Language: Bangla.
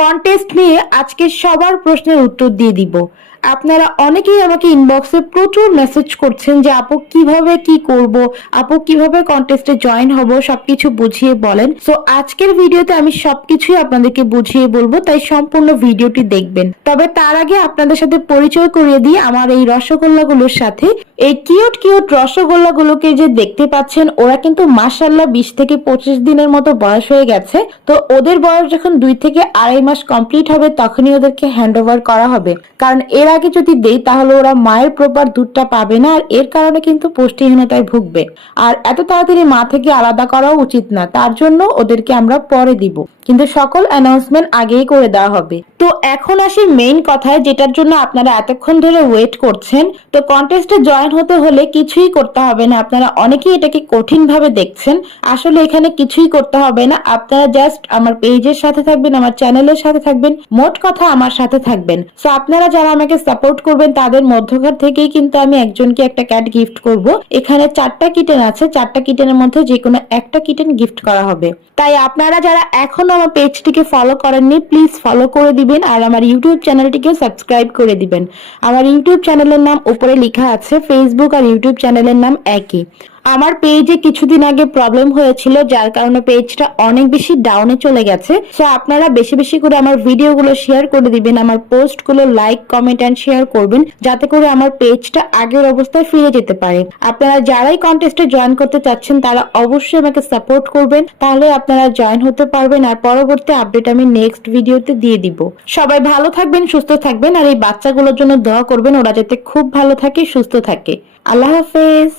কন্টেস্ট নিয়ে আজকে সবার প্রশ্নের উত্তর দিয়ে দিব। আপনারা অনেকেই আমাকে ইনবক্সে প্রচুর মেসেজ করছেন যে আপু কিভাবে কি করব, আপু কিভাবে কন্টেস্টে জয়েন হব, সবকিছু বুঝিয়ে বলেন। সো আজকের ভিডিওতে আমি সবকিছুই আপনাদেরকে বুঝিয়ে বলবো, তাই সম্পূর্ণ ভিডিওটি দেখবেন। তবে তার আগে আপনাদের সাথে পরিচয় করিয়ে দিই আমার এই রসগোল্লাগুলোর সাথে। এই কিউট কিউট রসগোল্লাগুলোকে যে দেখতে পাচ্ছেন, ওরা কিন্তু মাশাআল্লাহ 20 থেকে 25 দিনের মতো বয়স হয়ে গেছে। তো ওদের বয়স যখন 2 থেকে আড়াই মাস কমপ্লিট হবে তখনই ওদেরকে হ্যান্ড ওভার করা হবে, কারণ এর আগে যদি দেই তাহলে ওরা মায়ের প্রপার দুধটা পাবে না, আর এর কারণে কিন্তু পুষ্টিহীনতায় ভুগবে। আর এত তাড়াতাড়ি মা থেকে আলাদা করাও উচিত না, তার জন্য ওদেরকে আমরা পরে দিব, কিন্তু সকল অ্যানাউন্সমেন্ট আগেই করে দেওয়া হবে। তো এখন আসি মেইন কথায়, যেটার জন্য আপনারা এতক্ষণ ধরে ওয়েট করছেন। তো কন্টেস্টে জয়েন হতে হলে কিছুই করতে হবে না। আপনারা অনেকেই এটাকে কঠিন ভাবে দেখছেন, আসলে এখানে কিছুই করতে হবে না। আপনারা জাস্ট আমার পেজের সাথে থাকবেন, আমার চ্যানেলের সাথে থাকবেন, মোট কথা আমার সাথে থাকবেন। সো আপনারা যারা আমাকে সাপোর্ট করবেন তাদের মধ্যকার থেকেই কিন্তু আমি একজনকে একটা ক্যাট গিফট করব। এখানে 4টা কিটেন আছে, 4টা কিটেনের মধ্যে যে কোনো একটা কিটেন গিফট করা হবে। তাই আপনারা যারা এখনো আমার পেজটিকে ফলো করেননি প্লিজ ফলো করে দিবেন, আর আমার ইউটিউব চ্যানেলটিকে সাবস্ক্রাইব করে দিবেন। আমার ইউটিউব চ্যানেলের নাম উপরে লেখা আছে, ফেসবুক আর ইউটিউব চ্যানেলের নাম একই। আমার পেজে কিছুদিন আগে প্রবলেম হয়েছিল, যার কারণে পেজটা অনেক বেশি ডাউনে চলে গেছে। সো আপনারা বেশি বেশি করে আমার ভিডিওগুলো শেয়ার করে দিবেন, আমার পোস্টগুলো লাইক কমেন্ট এন্ড শেয়ার করবেন, যাতে করে আমার পেজটা আগের অবস্থায় ফিরে যেতে পারে। আপনারা যারাই কন্টেস্টে জয়েন করতে চাচ্ছেন তারা অবশ্যই আমাকে সাপোর্ট করবেন, তাহলে আপনারা জয়েন হতে পারবেন, আর পরবর্তী আপডেট আমি নেক্সট ভিডিওতে দিয়ে দিব। সবাই ভালো থাকবেন, সুস্থ থাকবেন, আর এই বাচ্চাগুলোর জন্য দোয়া করবেন, ওরা যাতে খুব ভালো থাকে, সুস্থ থাকে। আল্লাহ হাফেজ।